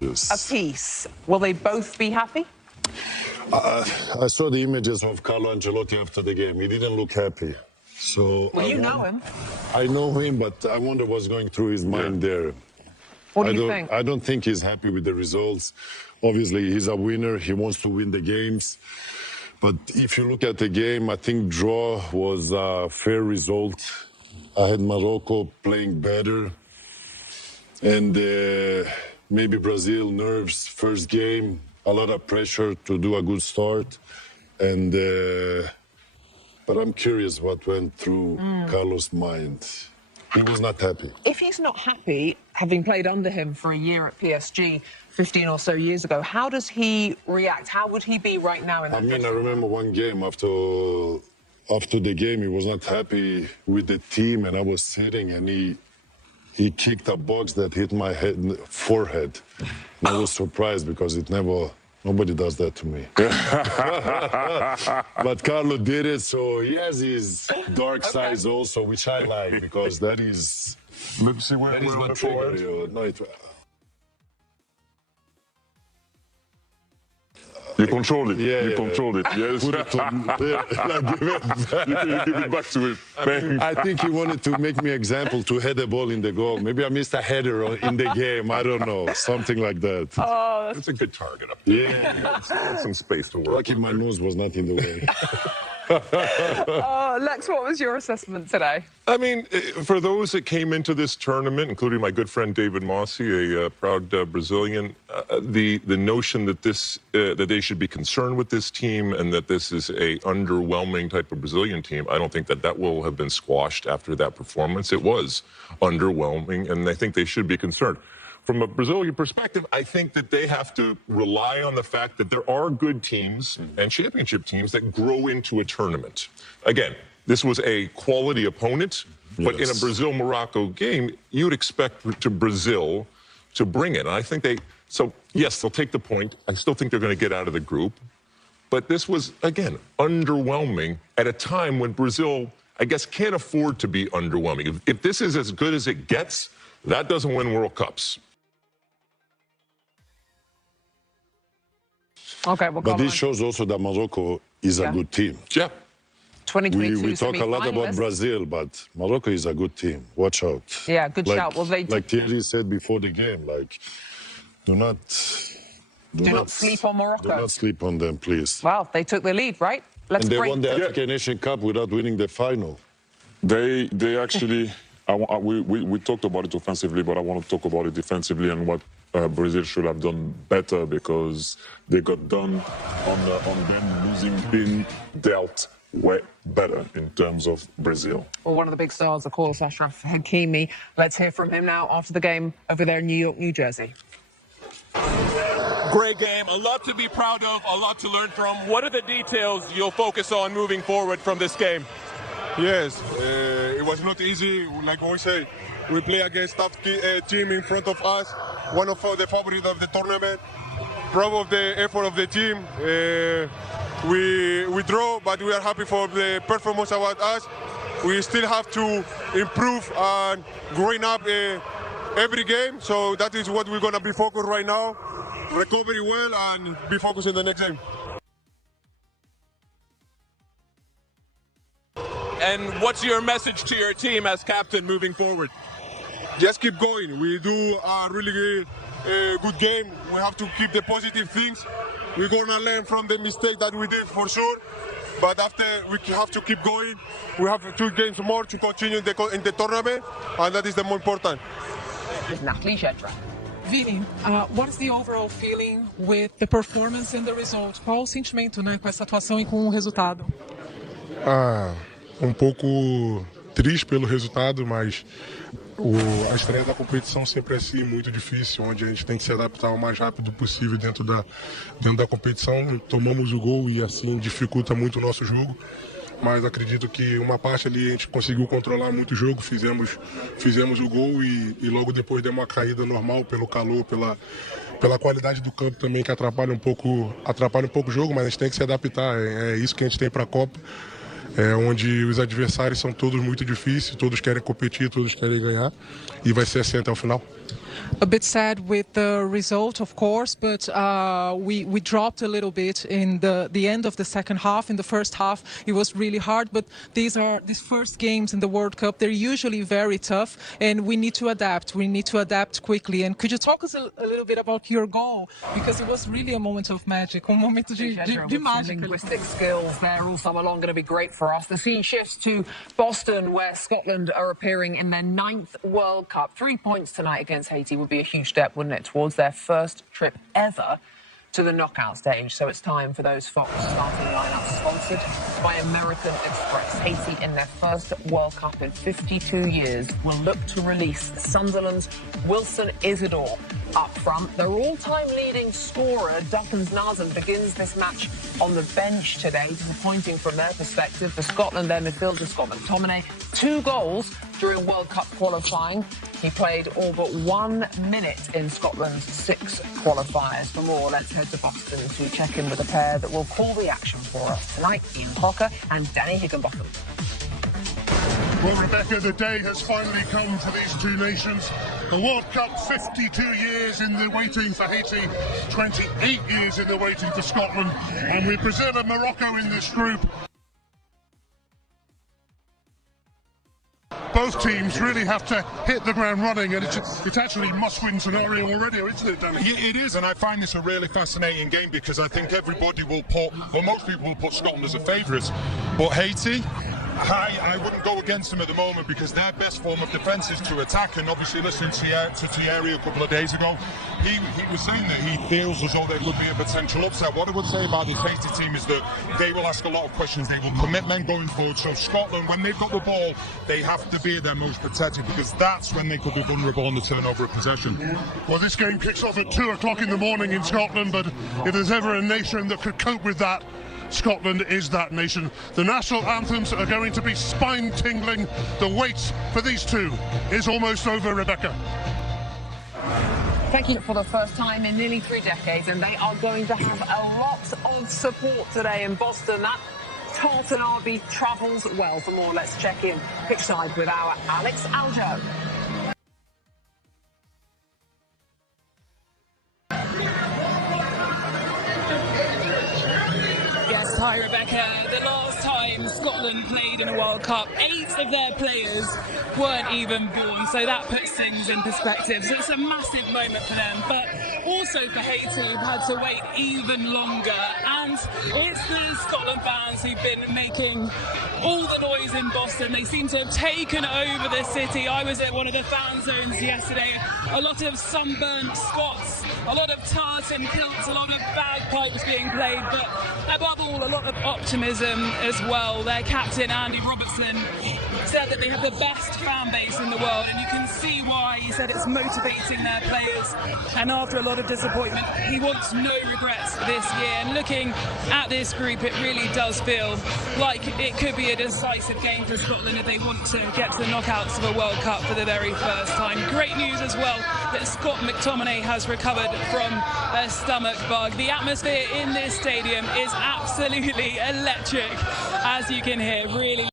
Yes. A piece. Will they both be happy? I saw the images of Carlo Ancelotti after the game. He didn't look happy. So Well, you know him. I know him, but I wonder what's going through his mind there. What do you think? I don't think he's happy with the results. Obviously, he's a winner. He wants to win the games. But if you look at the game, I think draw was a fair result. I had Morocco playing better. And maybe Brazil, nerves, first game, a lot of pressure to do a good start. And but I'm curious what went through Carlos' mind. He was not happy. If he's not happy, having played under him for a year at PSG 15 or so years ago, how does he react? How would he be right now in that I remember one game after the game, he was not happy with the team, and I was sitting, and he kicked a box that hit my forehead. And I was surprised because nobody does that to me. But Carlo did it, so he has his dark sides also, which I like, because that is... Let's see where what triggered you. No, you control it. You control it. Yes. Put it you give it back to him. I think he wanted to make me example to head the ball in the goal. Maybe I missed a header in the game. I don't know. Something like that. Oh, that's a good target up there. Yeah. Some space to work. Lucky my nose was not in the way. Lex, what was your assessment today? I mean, for those that came into this tournament, including my good friend David Mossy, a proud Brazilian, the notion that that they should be concerned with this team and that this is a underwhelming type of Brazilian team, I don't think that will have been squashed after that performance. It was underwhelming, and I think they should be concerned. From a Brazilian perspective, I think that they have to rely on the fact that there are good teams and championship teams that grow into a tournament. Again, this was a quality opponent, but in a Brazil-Morocco game, you'd expect Brazil to bring it. And I think so yes, they'll take the point. I still think they're going to get out of the group. But this was, again, underwhelming at a time when Brazil, I guess, can't afford to be underwhelming. If this is as good as it gets, that doesn't win World Cups. Okay, well, but this shows also that Morocco is a good team. Yeah. 2022 we talk a lot about Brazil, but Morocco is a good team. Watch out. Yeah, good shout. Well, like Thierry said before the game, do not sleep on Morocco. Do not sleep on them, please. Well, they took the lead, right? And they won the African Nation Cup without winning the final. They actually... we talked about it offensively, but I want to talk about it defensively and what Brazil should have done better, because they got done on them losing, being dealt way better in terms of Brazil. Well, one of the big stars, of course, Achraf Hakimi. Let's hear from him now after the game over there in New York, New Jersey. Great game, a lot to be proud of, a lot to learn from. What are the details you'll focus on moving forward from this game? Yes, it was not easy. Like we say, we play against tough team in front of us, one of the favorites of the tournament. Proud of the effort of the team. We draw, but we are happy for the performance about us. We still have to improve and growing up every game. So that is what we're gonna be focused right now. Recover well and be focused in the next game. And what's your message to your team as captain moving forward? Just keep going. We do a really good game. We have to keep the positive things. We're gonna learn from the mistake that we did for sure. But after, we have to keep going. We have 2 games more to continue in the tournament, and that is the more important. Vini, what is the overall feeling with the performance and the result? Qual o sentimento, né, com essa atuação e com o resultado? Pouco triste pelo resultado, mas a estreia da competição sempre é assim, muito difícil, onde a gente tem que se adaptar o mais rápido possível dentro da competição. Tomamos o gol e assim dificulta muito o nosso jogo, mas acredito que uma parte ali a gente conseguiu controlar muito o jogo, fizemos o gol e logo depois deu uma caída normal pelo calor, pela qualidade do campo também, que atrapalha um pouco o jogo, mas a gente tem que se adaptar, é isso que a gente tem para a Copa. Onde os adversários são todos muito difíceis, todos querem competir, todos querem ganhar, e vai ser assim até o final. A bit sad with the result, of course, but we dropped a little bit in the end of the second half. In the first half, it was really hard, but these first games in the World Cup, they're usually very tough, and we need to adapt. We need to adapt quickly. And could you talk us a little bit about your goal? Because it was really a moment of magic, momento de mágica. Linguistic skills there all summer long going to be great for us. The scene shifts to Boston, where Scotland are appearing in their 9th World Cup. 3 points tonight against Haiti would be a huge step, wouldn't it, towards their first trip ever to the knockout stage. So it's time for those Fox starting lineups, sponsored by American Express. Haiti, in their first World Cup in 52 years, will look to release Sunderland's Wilson Isidore up front. Their all-time leading scorer, Duckens Nazem, begins this match on the bench today. Disappointing from their perspective. For Scotland, their midfielder, Scott McTominay, 2 goals during World Cup qualifying. He played all but 1 minute in Scotland's 6 qualifiers. For more, let's head to Boston to check in with a pair that will call the action for us tonight, Ian Cocker and Danny Higginbotham. Well, Rebecca, the day has finally come for these two nations. The World Cup, 52 years in the waiting for Haiti, 28 years in the waiting for Scotland, and with Brazil and Morocco in this group. Both teams really have to hit the ground running, and it's actually a must-win scenario already, isn't it, Danny? Yeah, it is, and I find this a really fascinating game because I think everybody will put, well, most people will put Scotland as a favourite, but Haiti, I wouldn't go against them at the moment because their best form of defence is to attack. And obviously, listening to Thierry a couple of days ago, he was saying that he feels as though there could be a potential upset. What I would say about this Haiti team is that they will ask a lot of questions. They will commit men going forward. So Scotland, when they've got the ball, they have to be their most protected because that's when they could be vulnerable on the turnover of possession. Well, this game kicks off at 2 o'clock in the morning in Scotland, but if there's ever a nation that could cope with that, Scotland is that nation. The national anthems are going to be spine-tingling. The wait for these two is almost over, Rebecca. Thank you for the first time in nearly 3 decades, and they are going to have a lot of support today in Boston. That Tartan Arby travels well. For more, let's check in pitchside with our Alex Aljo. Hi Rebecca. The last time Scotland played in a World Cup, 8 of their players weren't even born, so that puts things in perspective. So it's a massive moment for them, but also for Haiti, who've had to wait even longer. And it's the Scotland fans who've been making all the noise in Boston. They seem to have taken over the city. I was at one of the fan zones yesterday. A lot of sunburnt Scots, a lot of tartan kilts, a lot of bagpipes being played, but above all, a lot of optimism as well. Their captain, Andy Robertson, said that they have the best fan base in the world, and you can see why. He said it's motivating their players, and after a lot of disappointment, he wants no regrets this year. And looking at this group, it really does feel like it could be a decisive game for Scotland if they want to get to the knockouts of a World Cup for the very first time. Great news as well that Scott McTominay has recovered from a stomach bug. The atmosphere in this stadium is absolutely electric, as you can hear. Really